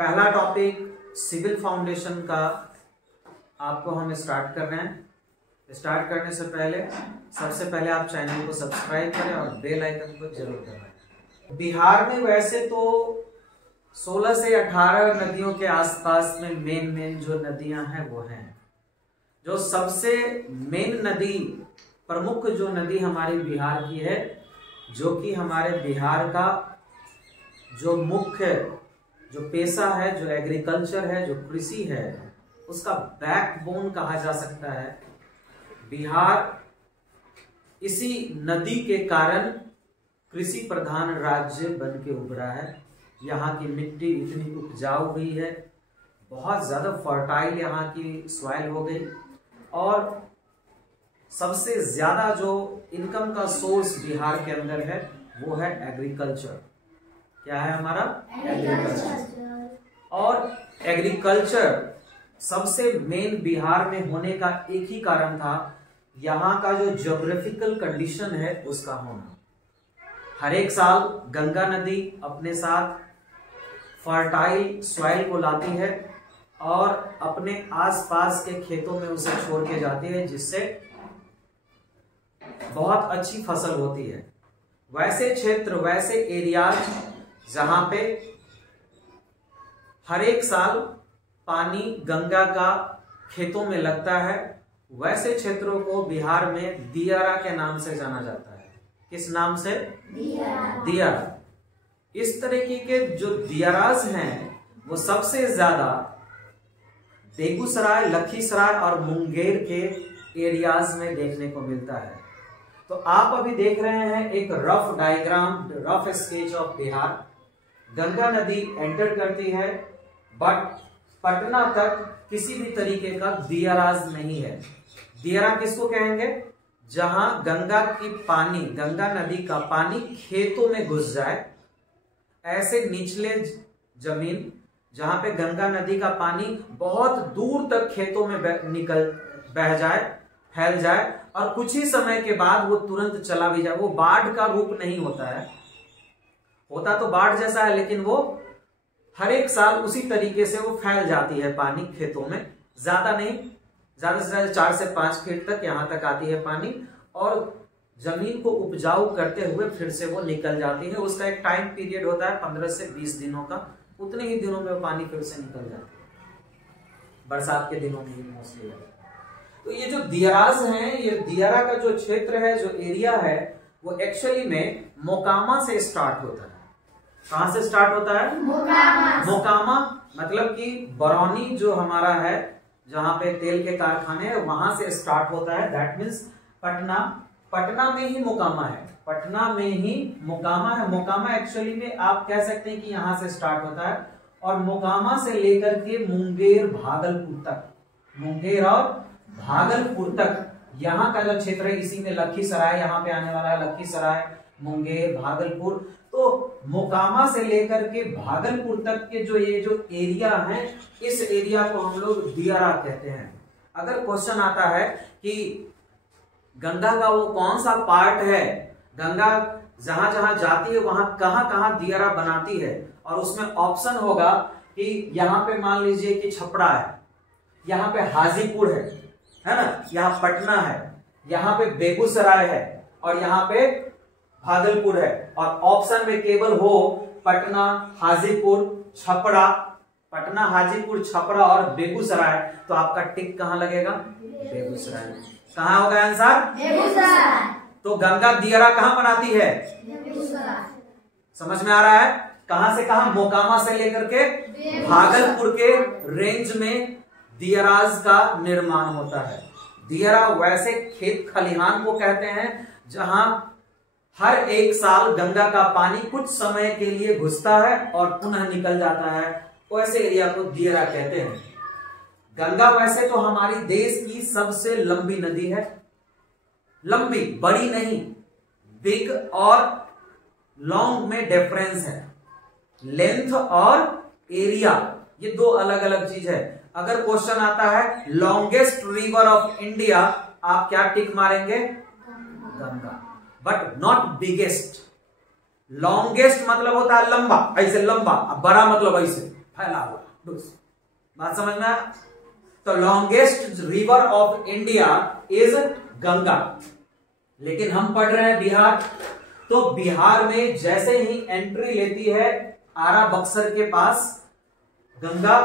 पहला topic civil foundation का आपको हम स्टार्ट कर रहे हैं। स्टार्ट करने से पहले सबसे पहले आप चैनल को सब्सक्राइब करें और बेल आइकन को जरूर दबाएं। बिहार में वैसे तो 16 से 18 नदियों के आसपास में मेन जो नदियां हैं वो हैं। जो सबसे मेन नदी, प्रमुख जो नदी हमारी बिहार की है, जो कि हमारे बिहार का जो मुख्य जो पेशा है, जो एग्रीकल्चर है, जो कृषि है, उसका बैकबोन कहा जा सकता है। बिहार इसी नदी के कारण कृषि प्रधान राज्य बन के उभरा है। यहाँ की मिट्टी इतनी उपजाऊ हुई है, बहुत ज्यादा फर्टाइल यहाँ की सॉइल हो गई, और सबसे ज्यादा जो इनकम का सोर्स बिहार के अंदर है वो है एग्रीकल्चर। क्या है हमारा? एग्रीकल्चर। और एग्रीकल्चर सबसे मेन बिहार में होने का एक ही कारण था, यहाँ का जो ज्योग्राफिकल कंडीशन है उसका होना। हर एक साल गंगा नदी अपने साथ फर्टाइल सॉइल को लाती है और अपने आसपास के खेतों में उसे छोड़ के जाती है, जिससे बहुत अच्छी फसल होती है। वैसे क्षेत्र, वैसे एरियाज जहां पे हर एक साल पानी गंगा का खेतों में लगता है, वैसे क्षेत्रों को बिहार में दियारा के नाम से जाना जाता है। किस नाम से? दियारा। इस तरीके के जो दियाराज हैं वो सबसे ज्यादा बेगूसराय, लखीसराय और मुंगेर के एरियाज में देखने को मिलता है। तो आप अभी देख रहे हैं एक rough diagram, rough sketch of Bihar. Ganga नदी एंटर करती है, बट पटना तक किसी भी तरीके का दियाराज नहीं है। दियारा किसको कहेंगे? जहां गंगा की पानी, गंगा नदी का पानी खेतों में घुस जाए, ऐसे निचले जमीन जहां पे गंगा नदी का पानी बहुत दूर तक खेतों में बह जाए, फैल जाए, और कुछ ही समय के बाद वो तुरंत चला भी जाए। वो बाढ़ का रूप नहीं होता है, होता तो बाढ़ जैसा है, लेकिन वो हर एक साल उसी तरीके से वो फैल जाती है पानी खेतों में। ज्यादा नहीं, ज्यादा से ज्यादा 4 से 5 फीट तक यहाँ तक आती है पानी, और जमीन को उपजाऊ करते हुए फिर से वो निकल जाती है। उसका एक टाइम पीरियड होता है 15 से 20 दिनों का, उतने ही दिनों में वो पानी फिर से निकल जाती है, बरसात के दिनों में ही मोस्टली। तो ये जो दियाराज हैं, ये दियारा का जो क्षेत्र है, जो एरिया है, वो एक्चुअली में मोकामा से स्टार्ट होता है। कहां से स्टार्ट होता है? मोकामा मतलब कि बरौनी जो हमारा है, जहां पे तेल के कारखाने हैं, वहां से स्टार्ट होता है। दैट मीन्स पटना में ही मोकामा है, पटना में ही मोकामा है। मोकामा एक्चुअली में आप कह सकते हैं कि यहां से स्टार्ट होता है, और मोकामा से लेकर के मुंगेर, भागलपुर तक, मुंगेर और भागलपुर तक यहाँ का जो क्षेत्र है, इसी में लखीसराय यहाँ पे आने वाला है, लखीसराय, मुंगेर, भागलपुर। तो मोकामा से लेकर के भागलपुर तक के जो ये जो एरिया है, इस एरिया को हम लोग दियारा कहते हैं। अगर क्वेश्चन आता है कि गंगा का वो कौन सा पार्ट है, गंगा जहां जहां जाती है वहां कहां कहां दियारा बनाती है, और उसमें ऑप्शन होगा कि यहाँ पे मान लीजिए कि छपरा है, यहाँ पे हाजीपुर है ना, यहाँ पटना है, यहाँ पे बेगूसराय है, और यहाँ पे भागलपुर है, और ऑप्शन में केवल हो पटना, हाजीपुर, छपरा, पटना, हाजीपुर, छपरा और बेगूसराय, तो आपका टिक कहां लगेगा? बेगूसराय। कहां होगा आंसर? बेगूसराय। तो गंगा दियारा कहां बनाती है? बेगूसराय। समझ में आ रहा है? कहां से कहां? मोकामा से लेकर के भागलपुर के रेंज में दियाराज का निर्माण होता है। दियारा वैसे खेत खलिहान को कहते हैं जहां हर एक साल गंगा का पानी कुछ समय के लिए घुसता है और पुनः निकल जाता है, वैसे एरिया को दियारा कहते हैं। गंगा वैसे तो हमारी देश की सबसे लंबी नदी है। लंबी, बड़ी नहीं, बिग और लॉन्ग में डिफरेंस है। लेंथ और एरिया ये दो अलग अलग चीज है। अगर क्वेश्चन आता है लॉन्गेस्ट रिवर ऑफ इंडिया, आप क्या टिक मारेंगे? Ganga. But not biggest. Longest मतलब होता है लंबा, ऐसे लंबा, बड़ा मतलब ऐसे, फैला हुआ। बात समझ में आया? तो longest river of India is Ganga. लेकिन हम पढ़ रहे हैं बिहार, तो बिहार में जैसे ही एंट्री लेती है आरा बक्सर के पास गंगा,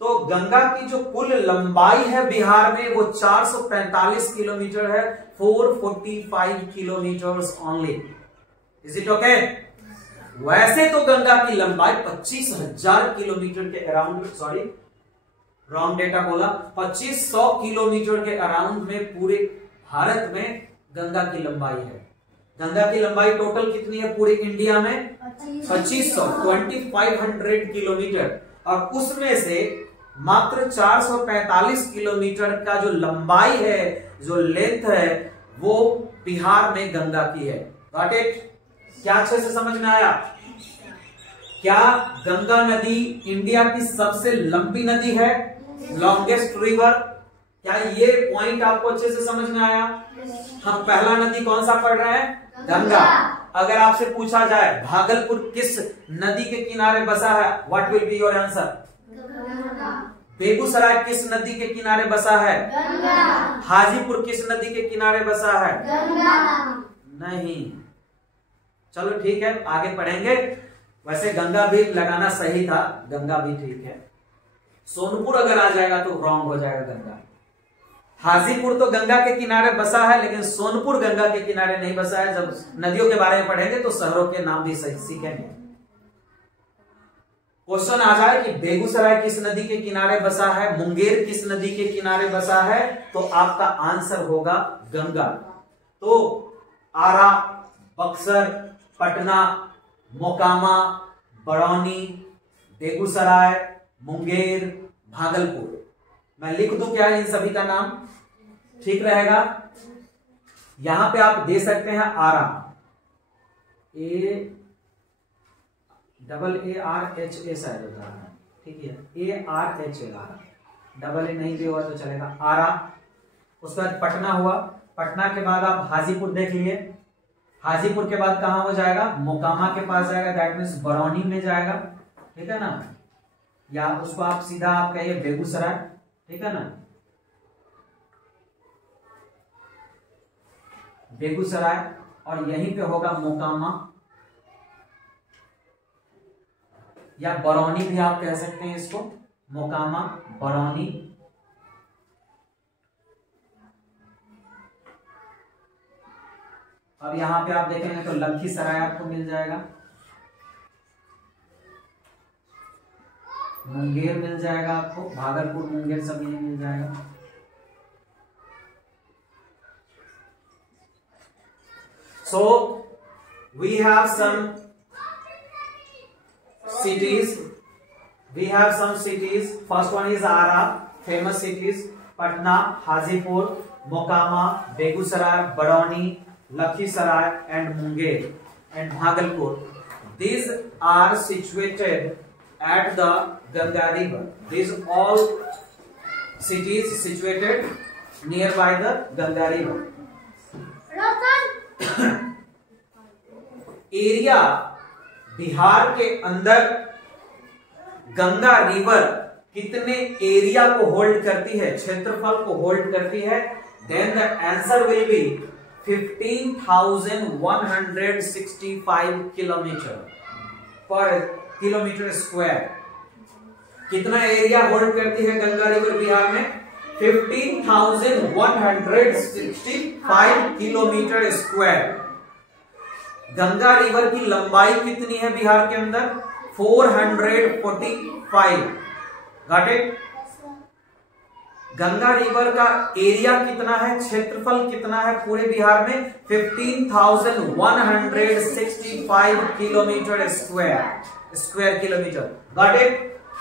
तो गंगा की जो कुल लंबाई है बिहार में वो 445 किलोमीटर है, 445 kilometres only. Is it okay? वैसे तो गंगा की लंबाई 25,000 किलोमीटर के अराउंड, सॉरी रॉन्ग डेटा बोला, 2500 किलोमीटर के अराउंड में पूरे भारत में गंगा की लंबाई है। गंगा की लंबाई टोटल कितनी है पूरे इंडिया में? 2500 किलोमीटर। और उसमें से मात्र 445 किलोमीटर का जो लंबाई है, जो लेंथ है, वो बिहार में गंगा की है। Got it? क्या अच्छे से समझ में आया? क्या गंगा नदी इंडिया की सबसे लंबी नदी है, लॉन्गेस्ट रिवर? क्या ये पॉइंट आपको अच्छे से समझ में आया? हम पहला नदी कौन सा पढ़ रहे हैं? गंगा। अगर आपसे पूछा जाए भागलपुर किस नदी के किनारे बसा है, what will be your answer? Begusarai किस नदी के किनारे बसा है? गंगा। हाजीपुर किस नदी के किनारे बसा है? गंगा। नहीं। चलो ठीक है, आगे पढ़ेंगे। वैसे गंगा भी लगाना सही था, गंगा भी ठीक है। सोनपुर अगर आ जाएगा तो रॉन्ग हो जाएगा गंगा। हाजीपुर तो गंगा के किनारे बसा है, लेकिन सोनपुर गंगा के किनारे नहीं बसा है। जब नदियों के बारे में पढ़ेंगे तो शहरों के नाम भी सही सीखेंगे। क्वेश्चन आ जाए कि बेगूसराय किस नदी के किनारे बसा है, मुंगेर किस नदी के किनारे बसा है, तो आपका आंसर होगा गंगा। तो आरा, बक्सर, पटना, मोकामा, बरौनी, बेगूसराय, मुंगेर, भागलपुर, मैं लिख दूं क्या इन सभी का नाम? ठीक रहेगा? यहां पे आप दे सकते हैं आरा, AARHA शायद होता है, ठीक है, ARHA, डबल ए नहीं भी हुआ तो चलेगा, आरा। उसके बाद पटना हुआ, पटना के बाद आप हाजीपुर देख लिए, हाजीपुर के बाद कहां हो जाएगा? मोकामा के पास जाएगा, दैट मीन्स बरौनी में जाएगा, ठीक है ना? या उसको आप सीधा आप कहिए बेगूसराय, ठीक है ना? बेगूसराय, और यहीं पे होगा मोकामा, या बरौनी भी आप कह सकते हैं इसको, मोकामा, बरौनी। अब यहां पे आप देखेंगे तो लखीसराय आपको मिल जाएगा, मुंगेर मिल जाएगा आपको, भागलपुर, मुंगेर सब यही मिल जाएगा। So we have some cities. We have some cities. First one is Ara, famous cities: Patna, Hajipur, Mokama, Begusarai, Barauni, Lakhisarai, and Munger, and Bhagalpur. These are situated at the Ganga River. These all cities situated nearby the Ganga River. Area Bihar के अंदर Ganga river कितने area को hold करती है, क्षेत्रफल को hold करती है? Then the answer will be 15,165 kilometre per kilometre square. कितना एरिया होल्ड करती है गंगा रिवर बिहार में? 15,165 किलोमीटर स्क्वायर। गंगा रिवर की लंबाई कितनी है बिहार के अंदर? 445। Got it? गंगा रिवर का एरिया कितना है, क्षेत्रफल कितना है पूरे बिहार में? 15,165 kilometre square kilometre. Got it?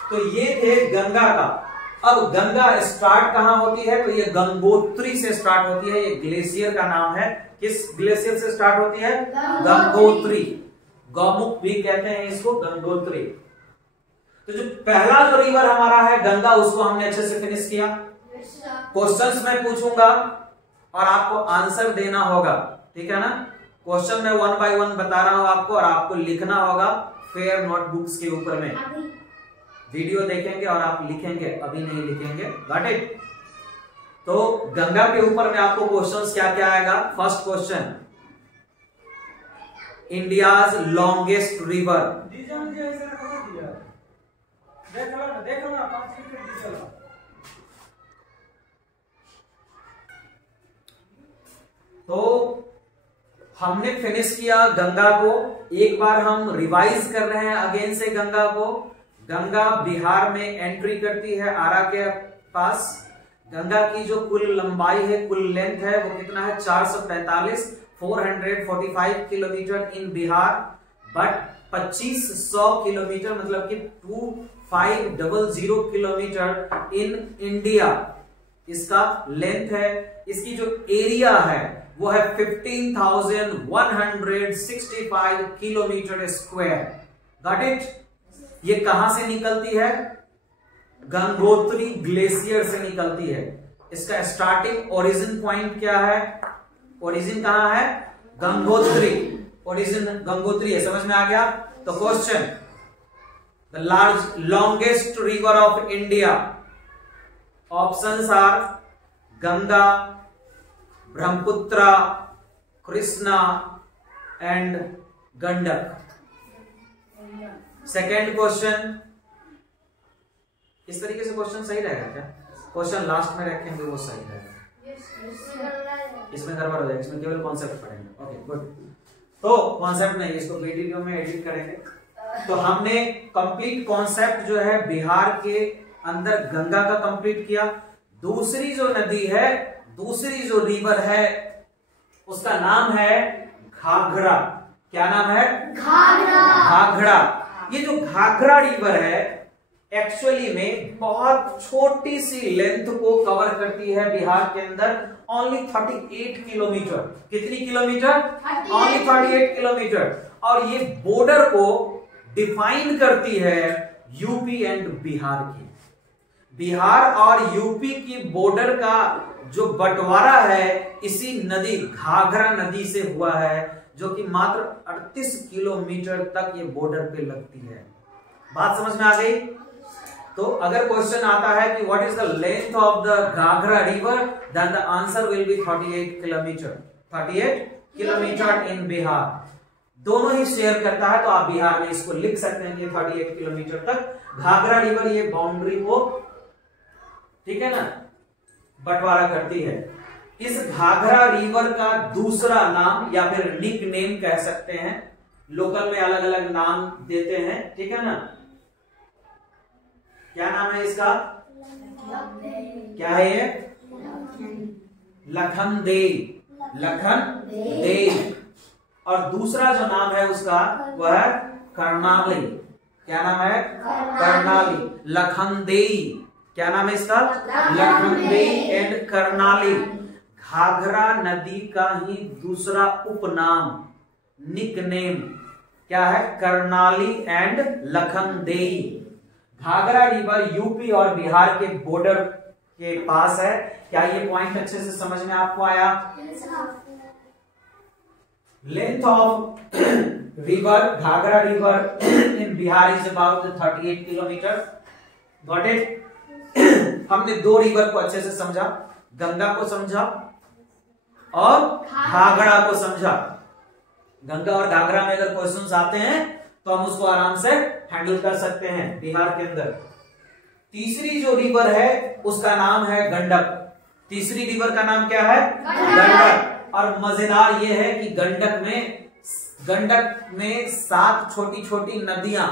तो ये थे गंगा का। अब गंगा स्टार्ट कहां होती है? तो ये गंगोत्री से स्टार्ट होती है। ये ग्लेशियर का नाम है। किस ग्लेशियर से स्टार्ट होती है? गंगोत्री। गौमुख भी कहते हैं इसको, गंगोत्री। तो जो पहला जो रिवर हमारा है गंगा, उसको हमने अच्छे से फिनिश किया। क्वेश्चंस मैं पूछूंगा और आपको आंसर देना होगा, ठीक है ना? क्वेश्चन मैं 1 बाय 1 बता रहा हूं आपको, और आपको लिखना होगा फेयर नोटबुक्स के ऊपर में। वीडियो देखेंगे और आप लिखेंगे, अभी नहीं लिखेंगे। Got it? तो गंगा के ऊपर में आपको क्वेश्चंस क्या क्या आएगा। First question, India's longest river. तो हमने फिनिश किया गंगा को, एक बार हम रिवाइज कर रहे हैं अगेन से गंगा को। गंगा बिहार में एंट्री करती है आरा के पास। गंगा की जो कुल लंबाई है, कुल लेंथ है, वो कितना है 445 kilometre in Bihar, but 2500 kilometre मतलब कि 2500 किलोमीटर इन इंडिया इसका लेंथ है। इसकी जो एरिया है वो है 15,165 किलोमीटर स्क्वायर। Got it? ये कहां से निकलती है? गंगोत्री ग्लेशियर से निकलती है। इसका स्टार्टिंग ओरिजिन पॉइंट क्या है? ओरिजिन कहां है? गंगोत्री। ओरिजिन गंगोत्री है, समझ में आ गया? तो question, the longest river of India. Options are Ganga, Brahmaputra, Krishna and Gandak. Second question, इस तरीके से क्वेश्चन सही रहेगा क्या? क्वेश्चन लास्ट में रखेंगे वो सही रहेगा, इसमें गड़बड़ हो जाएगा, इसमें केवल कॉन्सेप्ट पढ़ेंगे। Okay good. तो कॉन्सेप्ट नहीं, इसको वीडियो में एडिट करेंगे। तो हमने कंप्लीट कॉन्सेप्ट जो है बिहार के अंदर गंगा का कंप्लीट किया। दूसरी जो नदी है, दूसरी जो रिवर है, उसका नाम है घाघरा। क्या नाम है? घाघरा। घाघरा। ये जो घाघरा रिवर है एक्चुअली में बहुत छोटी सी लेंथ को कवर करती है बिहार के अंदर, ओनली 38 किलोमीटर। कितनी किलोमीटर? Only 38 kilometre. और ये बॉर्डर को डिफाइन करती है यूपी एंड बिहार की। बिहार और यूपी की बॉर्डर का जो बंटवारा है इसी नदी घाघरा नदी से हुआ है, जो कि मात्र 38 किलोमीटर तक ये बॉर्डर पे लगती है। बात समझ में आ गई? तो अगर क्वेश्चन आता है कि what is the length of the Ghaghara river, then the answer will be 38 kilometre. 38 kilometre in Bihar. दोनों ही शेयर करता है, तो आप बिहार में इसको लिख सकते हैं कि 38 किलोमीटर तक घाघरा रिवर ये बाउंड्री को, ठीक है ना, बंटवारा करती है। इस घाघरा रिवर का दूसरा नाम या फिर निक नेम कह सकते हैं, लोकल में अलग अलग नाम देते हैं, ठीक है ना। क्या नाम है इसका? क्या है ये? लखनदेई। लखनदेई। और दूसरा जो नाम है उसका वह है कर्णाली। क्या नाम है? कर्णाली। लखनदेई। क्या नाम है इसका? लखनदेई एंड कर्णाली। घाघरा नदी का ही दूसरा उपनाम, निक नेम क्या है? Karnali and Lakhandei. Ghaghara river UP और बिहार के बॉर्डर के पास है। क्या ये पॉइंट अच्छे से समझ में आपको आया? Length of river Ghaghara river in Bihar is about 38 kilometre. Got it? हमने दो रिवर को अच्छे से समझा, गंगा को समझा और घाघरा को समझा। गंगा और घाघरा में अगर क्वेश्चंस आते हैं तो हम उसको आराम से हैंडल कर सकते हैं बिहार के अंदर। तीसरी जो रिवर है उसका नाम है गंडक। तीसरी रिवर का नाम क्या है? गंडक। और मजेदार ये है कि गंडक में 7 छोटी छोटी नदियां,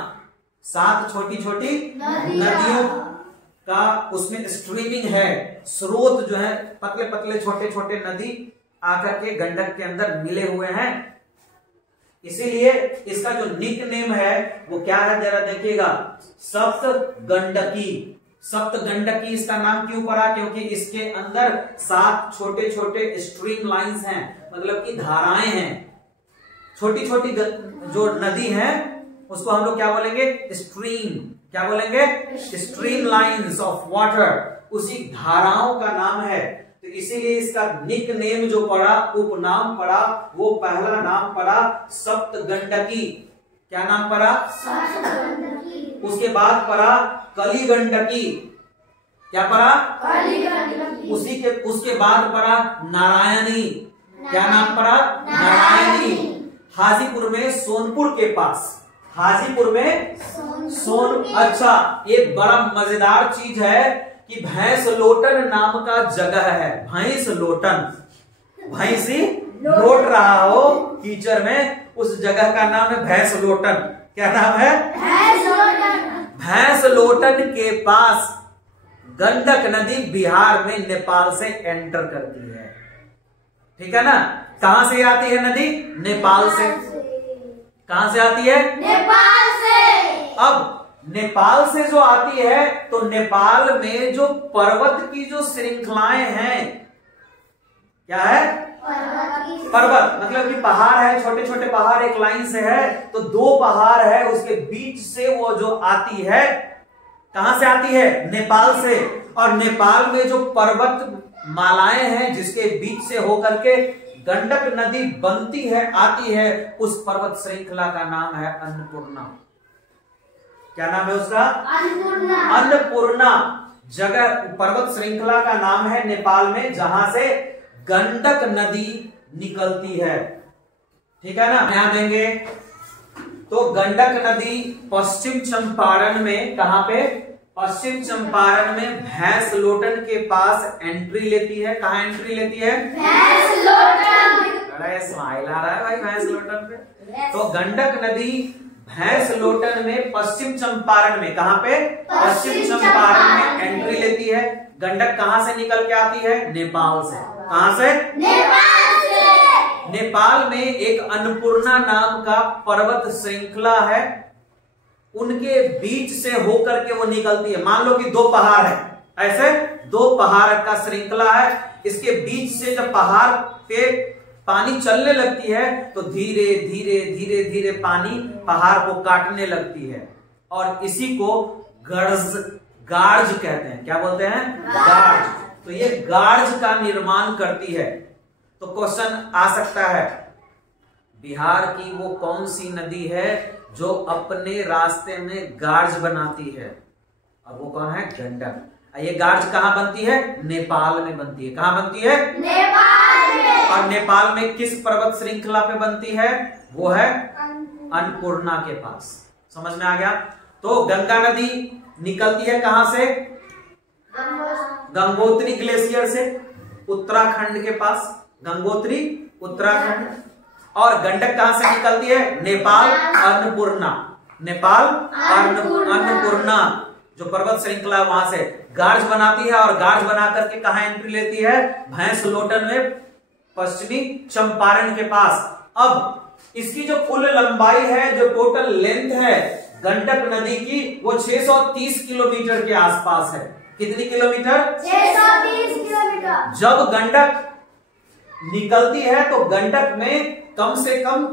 7 छोटी छोटी नदियों का उसमें स्ट्रीमिंग है, स्रोत जो है, पतले पतले छोटे छोटे नदी आकर के गंडक के अंदर मिले हुए हैं। इसीलिए इसका जो निक नेम है वो क्या है जरा देखिएगा, सप्त गंडकी। सप्त गंडकी इसका नाम क्यों पड़ा? क्योंकि इसके अंदर 7 छोटे छोटे स्ट्रीम लाइंस हैं, मतलब कि धाराएं हैं। छोटी छोटी जो नदी है उसको हम लोग क्या बोलेंगे? स्ट्रीम। क्या बोलेंगे? Stream lines of water. उसी धाराओं का नाम है। तो इसीलिए इसका निक नेम जो पड़ा, उपनाम पड़ा, वो पहला नाम पड़ा सप्त गंडकी। क्या नाम पड़ा? उसके बाद पड़ा कली गंडकी। क्या पड़ा? उसके बाद पड़ा नारायणी। क्या नाम पड़ा? नारायणी। हाजीपुर में सोनपुर के पास, हाजीपुर में अच्छा, ये बड़ा मजेदार चीज है कि भैंस लोटन नाम का जगह है। भैंस लोटन, भैंसी लोट रहा हो कीचड़ में, उस जगह का नाम है भैंस लोटन। क्या नाम है? भैंस लोटन के पास गंडक नदी बिहार में नेपाल से एंटर करती है। ठीक है ना? कहां से आती है नदी? नेपाल से। कहां से आती है? नेपाल से। अब नेपाल से जो आती है तो नेपाल में जो पर्वत की जो श्रृंखलाएं हैं, क्या है? पर्वत मतलब कि पहाड़ है, छोटे छोटे पहाड़ एक लाइन से है, तो दो पहाड़ है, उसके बीच से वो जो आती है, कहां से आती है? नेपाल से। और नेपाल में जो पर्वत मालाएं हैं जिसके बीच से होकर के गंडक नदी बनती है, आती है, उस पर्वत श्रृंखला का नाम है अन्नपूर्णा। क्या नाम है उसका? अन्नपूर्णा जगह, पर्वत श्रृंखला का नाम है नेपाल में, जहां से गंडक नदी निकलती है। ठीक है ना? ध्यान देंगे तो गंडक नदी पश्चिम चंपारण में, कहां पे? पश्चिम चंपारण में भैंस लोटन के पास एंट्री लेती है। कहां एंट्री लेती है? भैंस लोटन। बड़ा स्माइल आ रहा है भाई भैंस लोटन पे। तो गंडक नदी भैंस लोटन में पश्चिम चंपारण में, कहां पे? पश्चिम चंपारण में एंट्री लेती है। गंडक कहां से निकल के आती है? नेपाल से। कहां से? नेपाल से। नेपाल में एक अन्नपूर्णा नाम का पर्वत श्रृंखला है, उनके बीच से होकर के वो निकलती है। मान लो कि दो पहाड़ है, ऐसे दो पहाड़ का श्रृंखला है, इसके बीच से जब पहाड़ पे पानी चलने लगती है तो धीरे धीरे धीरे धीरे पानी पहाड़ को काटने लगती है, और इसी को गार्ज कहते हैं। क्या बोलते हैं? गार्ज। तो ये गार्ज का निर्माण करती है। तो क्वेश्चन आ सकता है, बिहार की वो कौन सी नदी है जो अपने रास्ते में गार्ज बनाती है? और वो कौन है? गंडक। ये गार्ज कहां बनती है? नेपाल में बनती है। कहां बनती है? नेपाल में। और नेपाल में किस पर्वत श्रृंखला पे बनती है? वो है अन्नपूर्णा के पास। समझ में आ गया? तो गंगा नदी निकलती है कहां से? गंगोत्री ग्लेशियर से, उत्तराखंड के पास। गंगोत्री उत्तराखंड। और गंडक कहां से निकलती है? नेपाल अन्नपूर्णा। नेपाल अन्नपूर्णा जो पर्वत श्रृंखला है वहां से गार्ज बनाती है, और गार्ज बना करके कहां एंट्री लेती है? भैंस लोटन में पश्चिमी चंपारण के पास। अब इसकी जो कुल लंबाई है, जो टोटल लेंथ है गंडक नदी की, वो 630 किलोमीटर के आसपास है। कितनी किलोमीटर? 630 किलोमीटर। जब गंडक निकलती है तो गंडक में कम से कम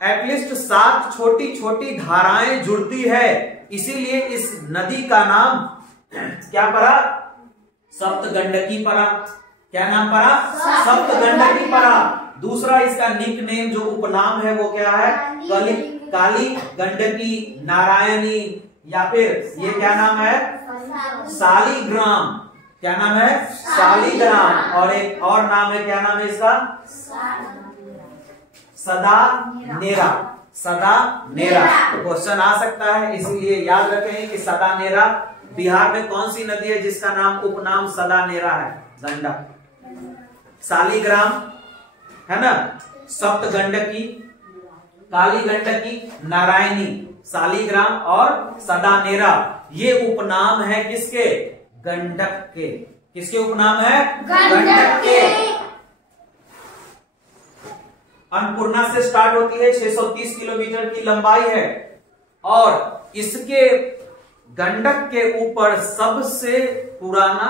एटलीस्ट 7 छोटी छोटी धाराएं जुड़ती है, इसीलिए इस नदी का नाम क्या पड़ा? सप्तगंडकी पड़ा। क्या नाम पड़ा? सप्तगंडकी पड़ा। दूसरा इसका निक नेम जो उपनाम है वो क्या है? काली गंडकी, नारायणी, या फिर ये क्या नाम है? शालिग्राम। क्या नाम है? शालिग्राम। और एक और नाम है, क्या नाम है इसका? सदा नेरा। सदा नेरा। क्वेश्चन आ सकता है, इसलिए याद रखें कि सदा नेरा बिहार में कौन सी नदी है जिसका नाम उपनाम सदा नेरा है? गंडक। शालिग्राम है ना, सप्तगंडकी, काली गंडकी, नारायणी, शालिग्राम और सदा नेरा, ये उपनाम है किसके? गंडक के। किसके उपनाम है? गंडक के। अन्नपूर्णा से स्टार्ट होती है, 630 किलोमीटर की लंबाई है, और इसके गंडक के ऊपर सबसे पुराना,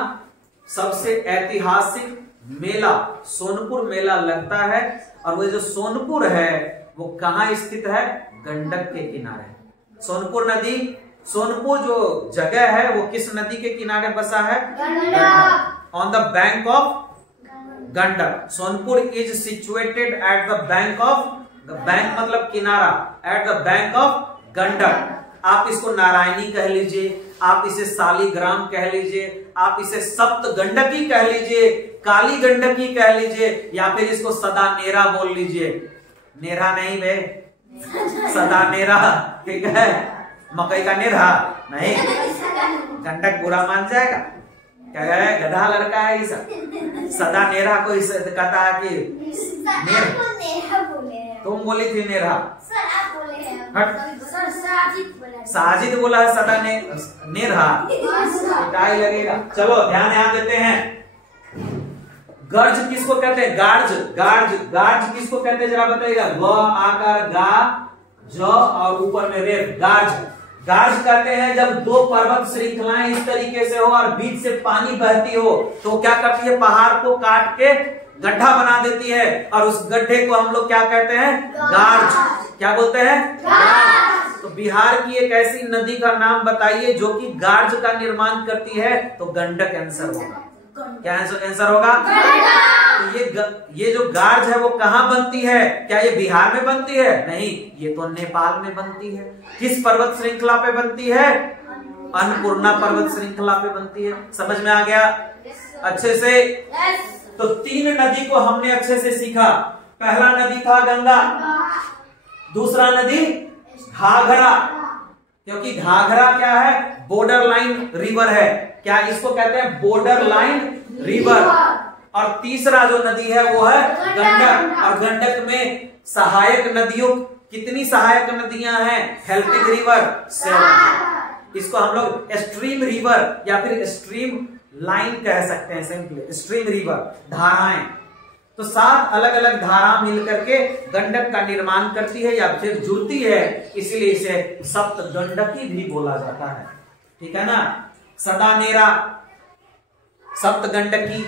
सबसे ऐतिहासिक मेला सोनपुर मेला लगता है। और वो जो सोनपुर है वो कहां स्थित है? गंडक के किनारे। सोनपुर नदी, सोनपुर जो जगह है वो किस नदी के किनारे बसा है? Gandak. On the bank of Gandak. Sonpur is situated at the bank of bank मतलब किनारा, at the bank of Gandak. आप इसको नारायणी कह लीजिए, आप इसे शालिग्राम कह लीजिए, आप इसे सप्त गंडकी कह लीजिए, काली गंडकी कह लीजिए, या फिर इसको सदा नेरा बोल लीजिए। नेरा नहीं बे, सदा नेरा, ठीक है। मकई का नेरा नहीं, गंडक बुरा मान जाएगा, क्या कहे गधा लड़का है ये सब। सदा नेरा को कहता है कि तुम बोली थी नेरा, साजिद बोला है सदा नेरा, पिटाई लगेगा। चलो ध्यान यहाँ देते हैं। गर्ज किसको कहते हैं? गार्ज, गार्ज, गार्ज किसको कहते हैं जरा बताइएगा। ग आकार गा, ज और ऊपर में रेफ, गार्ज। गार्ज कहते हैं जब दो पर्वत श्रृंखलाएं इस तरीके से हो और बीच से पानी बहती हो तो क्या करती है, पहाड़ को काट के गड्ढा बना देती है, और उस गड्ढे को हम लोग क्या कहते हैं? गार्ज। क्या बोलते हैं? गार्ज। तो बिहार की एक ऐसी नदी का नाम बताइए जो कि गार्ज का निर्माण करती है, तो गंडक आंसर होगा। क्या आंसर होगा? तो ये जो गार्ज है वो कहाँ बनती है? क्या ये बिहार में बनती है? नहीं, ये तो नेपाल में बनती है। किस पर्वत श्रृंखला पे बनती है? अन्नपूर्णा पर्वत श्रृंखला पे बनती है। समझ में आ गया अच्छे से? तो 3 नदी को हमने अच्छे से सीखा। पहला नदी था गंगा, दूसरा नदी घाघरा, क्योंकि घाघरा क्या है? बॉर्डर लाइन रिवर है। क्या इसको कहते हैं? Border line river. और तीसरा जो नदी है वो है गंडक, और गंडक में सहायक नदियों, कितनी सहायक नदियां हैं? Helping river 7। इसको हम लोग स्ट्रीम रिवर या फिर स्ट्रीम लाइन कह सकते हैं, सिंपली स्ट्रीम रिवर, धाराएं। तो 7 अलग अलग धारा मिलकर के गंडक का निर्माण करती है या फिर जुड़ती है, इसीलिए इसे सप्त गंडकी भी बोला जाता है। ठीक है ना? सदा नेरा, सप्त गंडकी,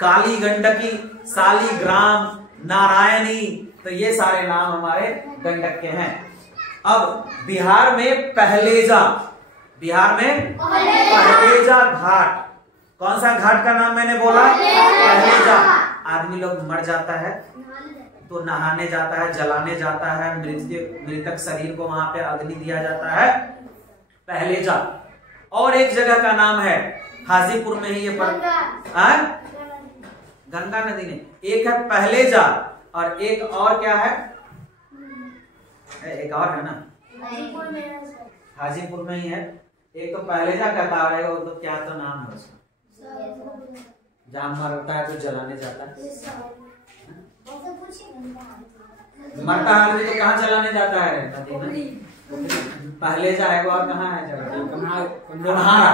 काली गंडकी, शालिग्राम, नारायणी, तो ये सारे नाम हमारे गंडक के हैं। अब बिहार में पहलेजा, बिहार में पहलेजा घाट, कौन सा घाट का नाम मैंने बोला? पहलेजा। आदमी लोग मर जाता है तो नहाने जाता है, जलाने जाता है, मृतक शरीर को वहां पे अग्नि दिया जाता है, पहलेजा। और एक जगह का नाम है हाजीपुर में ही ये गंगा नदी ने, एक है पहलेजा और एक और क्या है? एक और है ना, हाजीपुर में ही है। एक तो पहलेजा कहता है और तो क्या तो नाम है उसका, जहां मरता है तो जलाने जाता है। मरता है तो कहाँ जलाने जाता है? नदी में। पहलेजा है और कहाँ है जगह? कोन्हारा,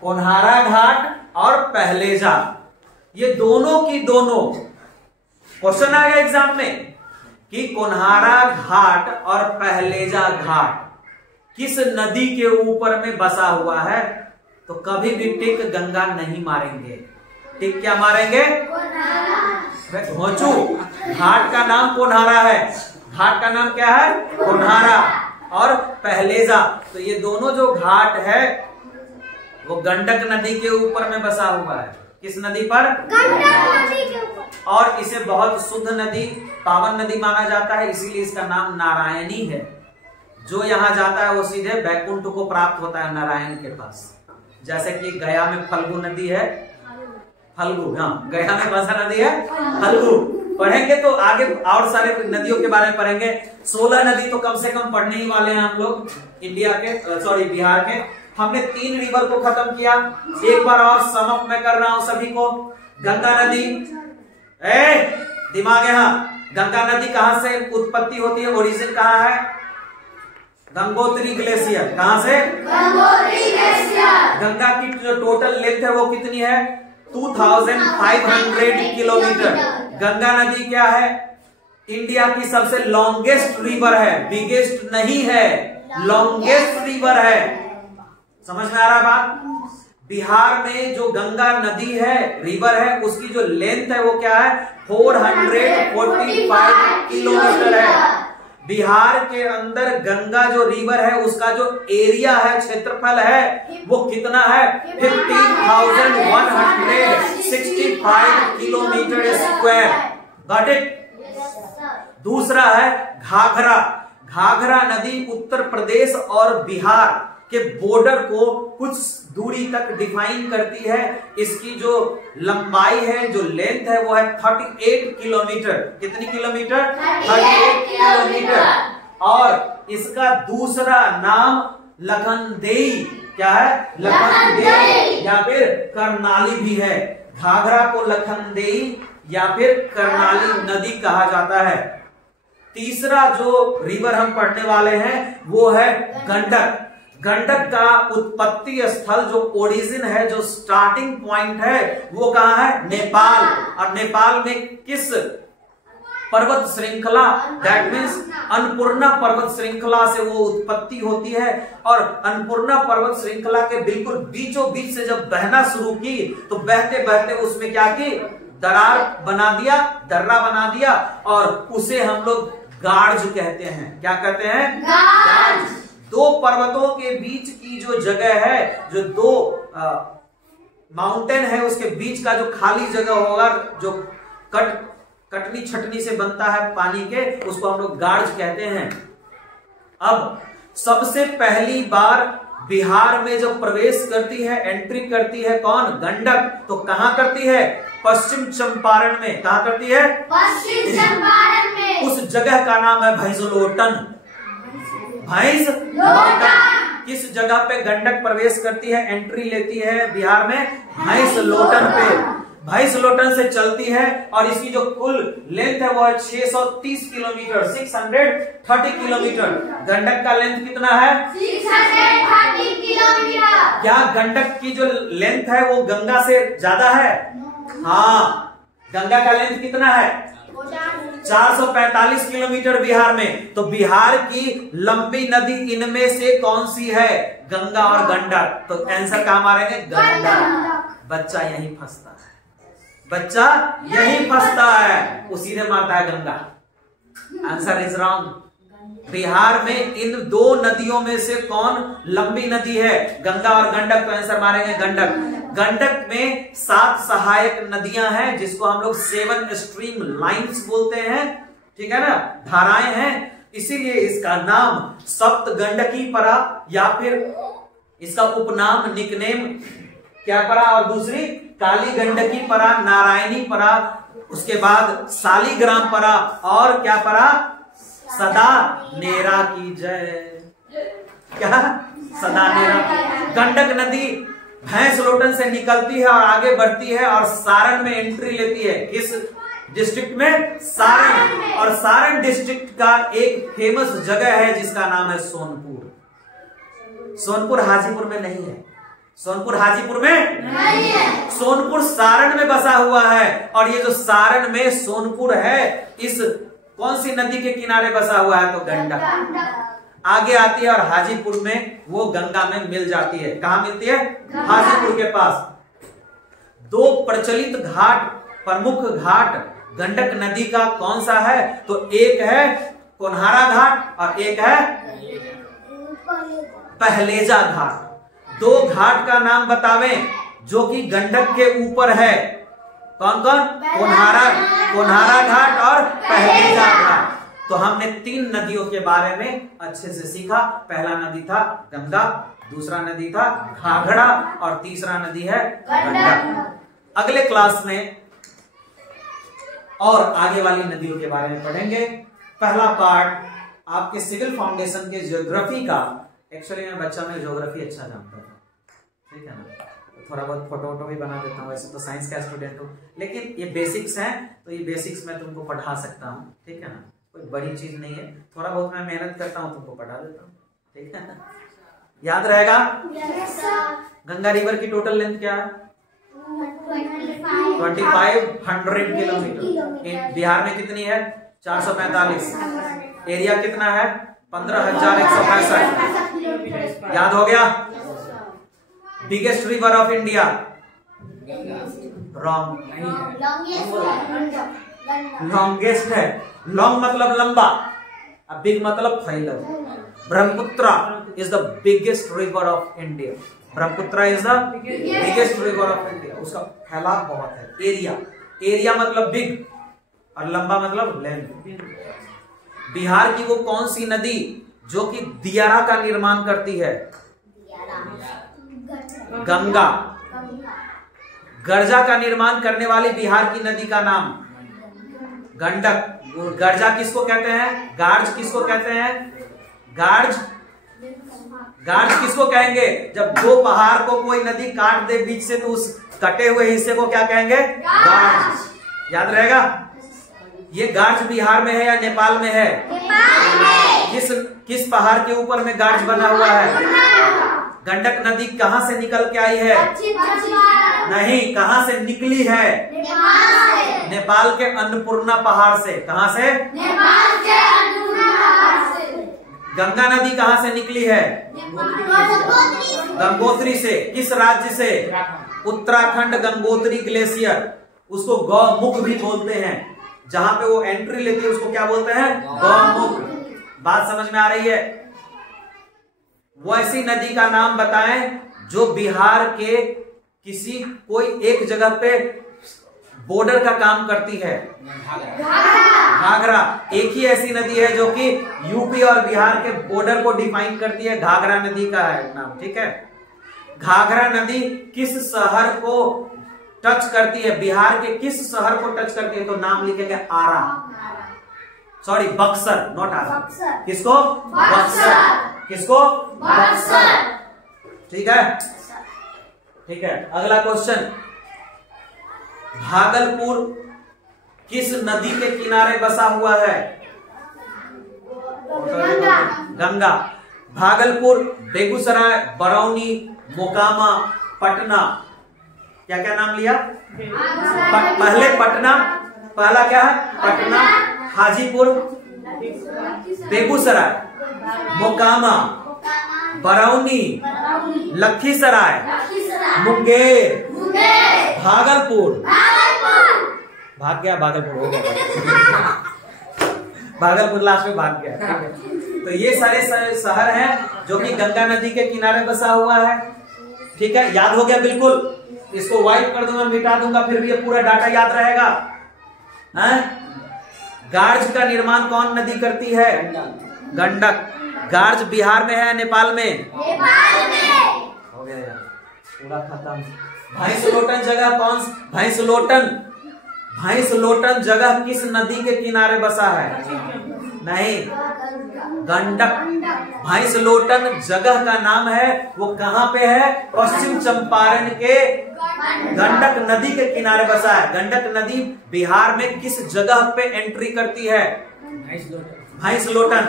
कोन्हारा घाट और पहलेजा, ये दोनों की दोनों क्वेश्चन आ गया एग्जाम में कि कोन्हारा घाट और पहलेजा घाट किस नदी के ऊपर में बसा हुआ है। तो कभी भी टिक गंगा नहीं मारेंगे, टिक क्या मारेंगे? घोंचू। घाट का नाम कोन्हारा है, घाट का नाम क्या है? कोन्हारा और पहलेजा। तो ये दोनों जो घाट है वो गंडक नदी के ऊपर में बसा हुआ है। किस नदी पर? गंडक नदी के ऊपर। और इसे बहुत शुद्ध नदी, पावन नदी माना जाता है, इसीलिए इसका नाम नारायणी है। जो यहाँ जाता है वो सीधे बैकुंठ को प्राप्त होता है नारायण के पास। जैसे कि गया में फल्गु नदी है, फल्गु, हाँ गया में कौन सा नदी है? फल्गु। पढ़ेंगे तो आगे और सारे नदियों के बारे में पढ़ेंगे। 16 नदी तो कम से कम पढ़ने ही वाले हैं हम लोग इंडिया के, सॉरी बिहार के। हमने 3 रिवर को खत्म किया, एक बार और समअप में कर रहा हूं सभी को। गंगा नदी, दिमाग यहाँ, गंगा नदी कहां से उत्पत्ति होती है? ओरिजिन कहाँ है? गंगोत्री ग्लेशियर। कहां से? गंगोत्री ग्लेशियर। गंगा की जो टोटल लेंथ है वो कितनी है? 2500 किलोमीटर। गंगा नदी क्या है? इंडिया की सबसे लॉन्गेस्ट रिवर है, बिगेस्ट नहीं है, लॉन्गेस्ट रिवर है। समझ में आ रहा है बात? बिहार में जो गंगा नदी है, रिवर है, उसकी जो लेंथ है वो क्या है? 445 किलोमीटर है। बिहार के अंदर गंगा जो रिवर है उसका जो एरिया है, क्षेत्रफल है, वो कितना है? 15,165 किलोमीटर स्क्वायर। Got it? दूसरा है घाघरा। घाघरा नदी उत्तर प्रदेश और बिहार के बॉर्डर को कुछ दूरी तक डिफाइन करती है। इसकी जो लंबाई है, जो लेंथ है, वो है 38 किलोमीटर। कितनी किलोमीटर? 38 किलोमीटर। और इसका दूसरा नाम लखनदेई, क्या है? लखनदेई या फिर कर्नाली भी है। घाघरा को लखनदेई या फिर कर्नाली नदी कहा जाता है। तीसरा जो रिवर हम पढ़ने वाले हैं वो है गंडक। गंडक का उत्पत्ति स्थल, जो ओरिजिन है, जो स्टार्टिंग पॉइंट है, वो कहाँ है? नेपाल। और नेपाल में किस पर्वत श्रृंखला, दैट मीन्स अन्नपूर्णा पर्वत श्रृंखला से वो उत्पत्ति होती है। और अन्नपूर्णा पर्वत श्रृंखला के बिल्कुल बीचों बीच से जब बहना शुरू की तो बहते बहते उसमें क्या की? दरार बना दिया, दर्रा बना दिया, और उसे हम लोग गार्ज कहते हैं। क्या कहते हैं? गार्ज। दो पर्वतों के बीच की जो जगह है, जो दो माउंटेन है, उसके बीच का जो खाली जगह होगा, जो कटनी छटनी से बनता है पानी के, उसको हम लोग गार्ज कहते हैं। अब सबसे पहली बार बिहार में जब प्रवेश करती है, एंट्री करती है कौन? गंडक। तो कहां करती है? पश्चिम चंपारण में। कहां करती है? पश्चिम चंपारण में। उस जगह का नाम है भैंसलोटन। भैंसलोटन। किस जगह पे गंडक प्रवेश करती है, एंट्री लेती है बिहार में? भैंसलोटन पे। भैंसलोटन से चलती है और इसकी जो कुल लेंथ है वो है 630 किलोमीटर, 630 किलोमीटर। गंडक का लेंथ कितना है? 630 किलोमीटर। क्या गंडक की जो लेंथ है वो गंगा से ज्यादा है? हाँ, गंगा का लेंथ कितना है? 445 किलोमीटर बिहार में। तो बिहार की लंबी नदी इनमें से कौन सी है? गंगा और गंडक। तो आंसर कहां मारेंगे? गंगा। बच्चा यही फंसता है, बच्चा यही फंसता है, वो सीधे मारता है Ganga. Answer is wrong. Bihar में इन दो नदियों में से कौन लंबी नदी है? गंगा और गंडक। तो आंसर मारेंगे गंडक। गंडक में 7 सहायक नदियां हैं, जिसको हम लोग 7 स्ट्रीम लाइन्स बोलते हैं, ठीक है ना, धाराएं हैं। इसीलिए इसका नाम सप्त गंडकी पड़ा, या फिर इसका उपनाम, निकनेम क्या पड़ा? और दूसरी काली गंडकी पड़ा, नारायणी पड़ा, उसके बाद सालीग्राम पड़ा, और क्या पड़ा? सदा नेरा की जय। क्या? सदा नेरा। गंडक नदी भैंसलोटन से निकलती है और आगे बढ़ती है और सारण में एंट्री लेती है। किस डिस्ट्रिक्ट में? सारण। और सारण डिस्ट्रिक्ट का एक फेमस जगह है जिसका नाम है सोनपुर। सोनपुर हाजीपुर में नहीं है। सोनपुर हाजीपुर में नहीं है। सोनपुर सारण में बसा हुआ है। और ये जो सारण में सोनपुर है, इस कौन सी नदी के किनारे बसा हुआ है? तो गंडक। आगे आती है और हाजीपुर में वो गंगा में मिल जाती है। कहां मिलती है? हाजीपुर के पास। 2 प्रचलित घाट, प्रमुख घाट गंडक नदी का कौन सा है? तो एक है कोन्हारा घाट और एक है पहलेजा घाट। 2 घाट का नाम बतावें जो कि गंडक के ऊपर है। कौन कौन? कोन्हारा घाट और पहलेजा घाट। तो हमने 3 नदियों के बारे में अच्छे से सीखा। पहला नदी था गंगा, दूसरा नदी था घाघरा, और तीसरा नदी है गंडक। अगले क्लास में और आगे वाली नदियों के बारे में पढ़ेंगे। पहला पार्ट आपके सिविल फाउंडेशन के ज्योग्राफी का। एक्चुअली मैं बच्चा में ज्योग्राफी अच्छा जानता था, ठीक है ना, थोड़ा बहुत फोटो वोटो भी बना देता हूँ। वैसे तो साइंस का स्टूडेंट हूँ, लेकिन ये बेसिक्स हैं, तो ये बेसिक्स मैं तुमको पढ़ा सकता हूँ, ठीक है ना, कोई बड़ी चीज नहीं है। थोड़ा बहुत मैं मेहनत करता हूँ, तुमको पढ़ा देता हूँ, ठीक है ना। याद रहेगा? गंगा रिवर की टोटल लेंथ क्या है? 2500 किलोमीटर। बिहार में कितनी है? 445। एरिया कितना है? 15,165। याद हो गया? Biggest river of India? Wrong. Longest है। लॉन्ग मतलब लंबा, अब बिग मतलब फैला। Brahmaputra is the biggest river of India. Brahmaputra is the biggest river of India. उसका फैलाव बहुत है। एरिया मतलब बिग और लंबा मतलब लेंथ। बिहार की वो कौन सी नदी जो कि दियारा का निर्माण करती है? गंगा। गर्जा का निर्माण करने वाली बिहार की नदी का नाम? गंडक। गर्जा किसको कहते हैं? गार्ज किसको कहते हैं? गार्ज किसको कहेंगे? जब दो पहाड़ को कोई नदी काट दे बीच से तो उस कटे हुए हिस्से को क्या कहेंगे? गार्ज। याद रहेगा? ये गार्ज बिहार में है या नेपाल में है? किस पहाड़ के ऊपर में गार्ज बना हुआ है? गंडक नदी कहां से निकल के आई है? नहीं, कहां से निकली है? नेपाल के अन्नपूर्णा पहाड़ से। कहां से? नेपाल के अन्नपूर्णा पहाड़ से। गंगा नदी कहां से निकली है? गंगोत्री से। किस राज्य से? उत्तराखंड गंगोत्री ग्लेशियर। उसको गौमुख भी बोलते हैं। जहां पे वो एंट्री लेती है उसको क्या बोलते हैं? गौमुख। बात समझ में आ रही है? वो ऐसी नदी का नाम बताएं जो बिहार के कोई एक जगह पे बॉर्डर का काम करती है। घाघरा। एक ही ऐसी नदी है जो कि यूपी और बिहार के बॉर्डर को डिफाइन करती है। घाघरा नदी का है नाम। ठीक है। घाघरा नदी किस शहर को टच करती है? बिहार के किस शहर को टच करती है? तो नाम लिखेंगे आरा। सॉरी, बक्सर, नॉट आरा। किसको? बक्सर। किसको? बक्सर। ठीक है। ठीक है। अगला क्वेश्चन, भागलपुर किस नदी के किनारे बसा हुआ है? गंगा। भागलपुर, बेगूसराय, बरौनी, मोकामा, पटना, क्या क्या नाम लिया? पहले पटना, पहला क्या है? पटना, हाजीपुर, बेगूसराय, मोकामा, बरौनी, लखीसराय, मुंगेर, भागलपुर। भाग गया भागलपुर, हो गया भागलपुर लास्ट में भाग गया। तो ये सारे शहर हैं जो कि गंगा नदी के किनारे बसा हुआ है। ठीक है, याद हो गया बिल्कुल। इसको वाइप कर दूंगा, मिटा दूंगा, फिर भी ये पूरा डाटा याद रहेगा। गार्ज का निर्माण कौन नदी करती है? गंडक। गार्ज बिहार में है नेपाल में? नेपाल में। हो गया यार, पूरा खत्म। भैंसलोटन जगह कौन? भैंसलोटन जगह किस नदी के किनारे बसा है? नहीं, गंडक। भैंसलोटन जगह का नाम है, वो कहां पे है? पश्चिम चंपारण के गंडक नदी के किनारे बसा है। गंडक नदी बिहार में किस जगह पे एंट्री करती है? भैंसलोटन।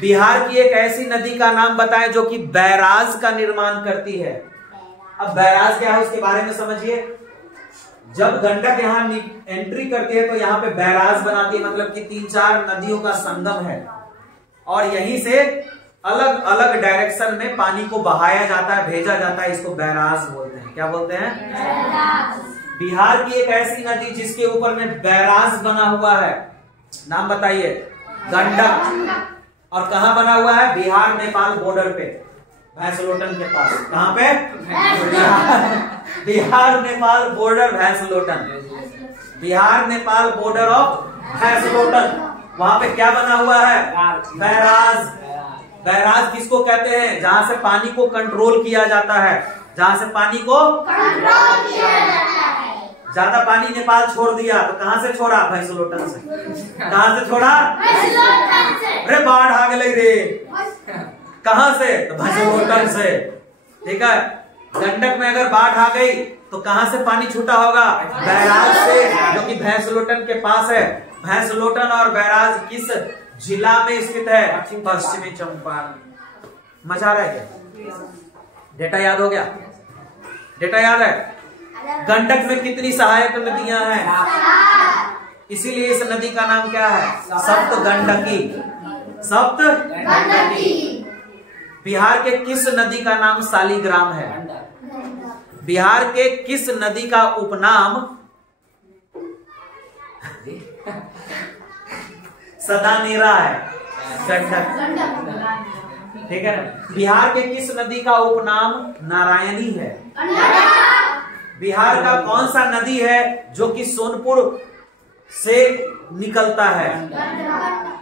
बिहार की एक ऐसी नदी का नाम बताएं जो कि बैराज का निर्माण करती है। अब बैराज क्या है उसके बारे में समझिए। जब गंडक यहाँ एंट्री करती है तो यहाँ पे बैराज बनाती है, मतलब कि 3-4 नदियों का संगम है और यहीं से अलग अलग डायरेक्शन में पानी को बहाया जाता है, भेजा जाता है। इसको बैराज बोलते हैं। क्या बोलते हैं? बिहार की एक ऐसी नदी जिसके ऊपर में बैराज बना हुआ है, नाम बताइए। गंडक। और कहां बना हुआ है? बिहार नेपाल बॉर्डर पे, भैंसलोटन के पास। कहां पे? Bihar Nepal border, Bhainsalotan. Bihar Nepal border of Bhainsalotan. वहां पे क्या बना हुआ है? बैराज। बैराज किसको कहते हैं? जहां से पानी को कंट्रोल किया जाता है। जहां से पानी को कंट्रोल किया जाता है। ज्यादा पानी नेपाल छोड़ दिया तो कहां से छोड़ा? भैंसलोटन से। कहां से छोड़ा? भैंसलोटन से। अरे बाढ़ आ गई रे। कहां से? तो भैंसलोटन से। ठीक है। गंडक में अगर बाढ़ आ गई तो कहां से पानी छूटा होगा? बैराज से, जो कि भैंसलोटन के पास है। भैंसलोटन और बैराज किस जिला में स्थित है? पश्चिमी चंपारण। मजा आ रहा है क्या? डेटा याद हो गया? डेटा याद है? गंडक में कितनी सहायक नदियां हैं? इसीलिए इस नदी का नाम क्या है? सप्त गंडकी। सप्त गंडकी। बिहार के किस नदी का नाम शालिग्राम है? बिहार के किस नदी का उपनाम सदानेरा है? गंडक। ठीक है। बिहार के किस नदी का उपनाम नारायणी है? बिहार का कौन सा नदी है जो कि सोनपुर से निकलता है?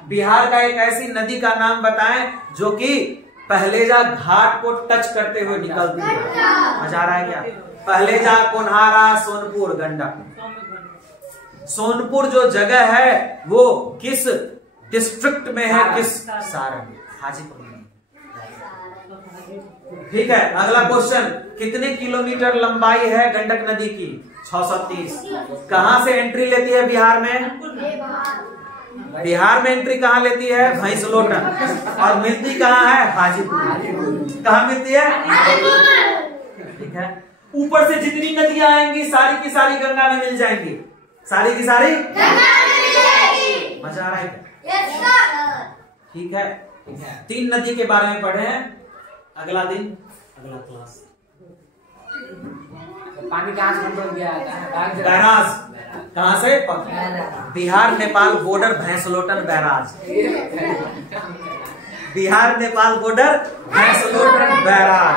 बिहार का एक ऐसी नदी का नाम बताएं जो कि पहलेजा घाट को टच करते हुए निकलती है। मजा आ रहा है क्या? पहलेजा, कोन्हारा, सोनपुर, गंडक। सोनपुर जो जगह है वो किस डिस्ट्रिक्ट में है? किस? सारण, हाजीपुर में। ठीक है, अगला क्वेश्चन, कितने किलोमीटर लंबाई है गंडक नदी की? 630। कहां से एंट्री लेती है बिहार में? बिहार में एंट्री कहां लेती है? भैंसलोटन। और मिलती कहां है? हाजीपुर। कहां मिलती है? ठीक है, ऊपर से जितनी नदियां आएंगी सारी की सारी गंगा में मिल जाएंगी। सारी की सारी गंगा में मिल जाएगी। मजा आ रहा है? ठीक है, 3 नदी के बारे में पढ़े हैं। अगला दिन, अगला क्लास। पानी कहाँ से बंद हो गया? बैराज। कहां से? Bihar Nepal border, Bhainsalotan barrage. Bihar Nepal border, Bhainsalotan barrage.